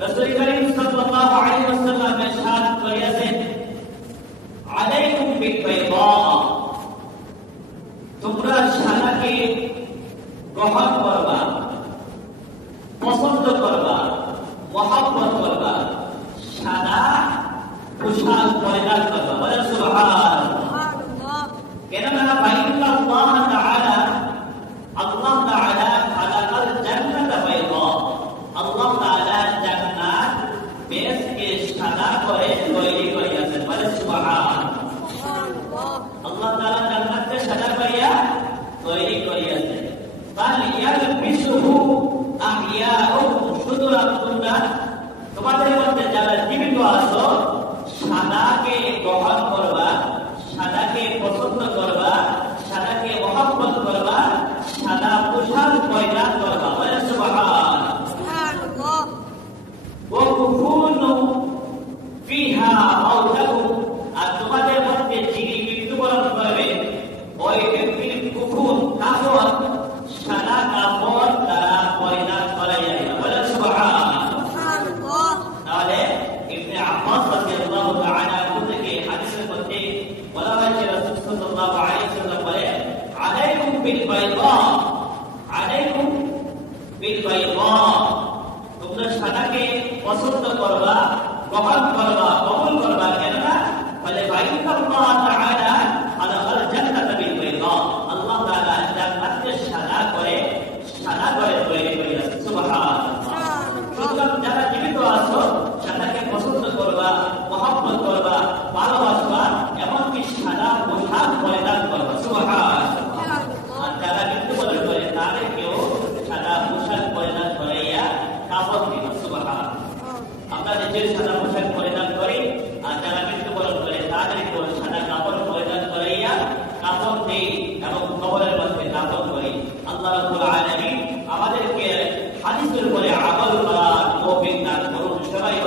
রাসূল করিম সাল্লাল্লাহু আলাইহি ওয়াসাল্লাম ইরশাদ করিয়াছেন, আলাইকুম বিল বাইদা, তোমরা সাদাকে গ্রহণ করবা, পছন্দ করবা, মহব্বত করবা, সাদা পোশাক পরিধান করবা। বলেন সুবহানাল্লাহ। কেননা বাইতুল্লাহ তাআলা, আল্লাহ তাআলা খালাকাল জান্নাতা বাইদা, আল্লাহ তাআলা জান্নাত বেশকে সাদা করে তৈরি করিয়াছেন। বলেন সুবহানাল্লাহ। আল্লাহ তাআলা জান্নাতকে সাদা করিয়া তৈরি করিয়াছেন। ফালিয়ালবিসুহু আহইয়াউকুম, সুতরাং তোমরা তোমাদের মধ্যে যারা জীবিত আছো সাদাকে গ্রহণ করবা, সাদাকে পছন্দ করবা, সাদাকে মহব্বত করবা, সাদা পোশাক পরিধান করবা। বলেন সুবহানাল্লাহ। ওয়া কুফুনু ফিহা মাউতাকুম, আর তোমাদের মধ্যে যিনি মৃত্যুবরণ করবে ওই ব্যক্তির কুফুন কাফন, সাদা কাপড় তারা পরিধান করাইয়া দিবে। বলেন সুবহানাল্লাহ। তাহলে ইবনে আব্বাস রাদিয়াল্লাহু তাআলা আনহু থেকে হাদিসের মধ্যে বলা হয়েছে, রাসূল সাল্লাল্লাহু আলাইহি ওয়াসাল্লাম বলেন, আলাইকুম বিল বাইদা, আলাইকুম বিল বাইদা, তোমরা সাদাকে পছন্দ করবা, গ্রহণ করবা, কবুল করবা। কেননা বলে বাইতুল্লাহ তাআলা খালাকাল জান্নাতা বিল বাইদা, আল্লাহ তাআলা জান্নাতকে সাদা করে তৈরি করেছেন। সুবহানাল্লাহ। সুতরাং যারা জীবিত আছো সাদাকে পছন্দ করবা, মহব্বত করবা, ভালোবাসবা, এমনকি সাদা পোশাক পরিধান করবা। সুবহানাল্লাহ। আর যারা মৃত্যুবরণ করে তাদেরকেও সাদা পোশাক পরিধান করাইয়া কাফন দিবা। সুবহানাল্লাহ। আমরা নিজের সাদা পোশাক পরিধান করি, আর যারা মৃত্যুবরণ করে তাদেরকেও সাদা কাপড় পরিধান করাইয়া কাফন দিই এবং কবরের মধ্যে দাফন করি। আল্লাহ রাব্বুল আলামিন